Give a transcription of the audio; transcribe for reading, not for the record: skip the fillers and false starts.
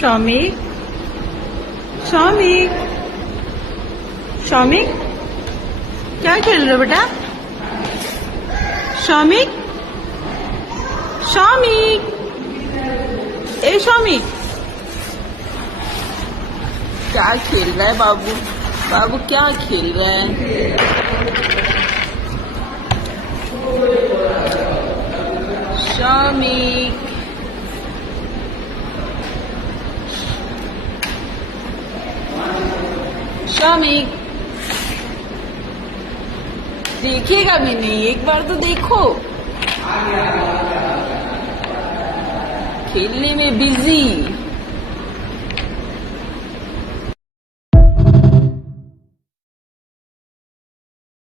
शौमिक, शौमिक, शौमिक, क्या खेल रहे हो बेटा? शौमिक, शौमिक, ए शौमिक, क्या खेल रहा है बाबू? बाबू क्या खेल रहा है? शौमिक, शौमिक, देखेगा भी नहीं, एक बार तो देखो। खेलने में बिजी।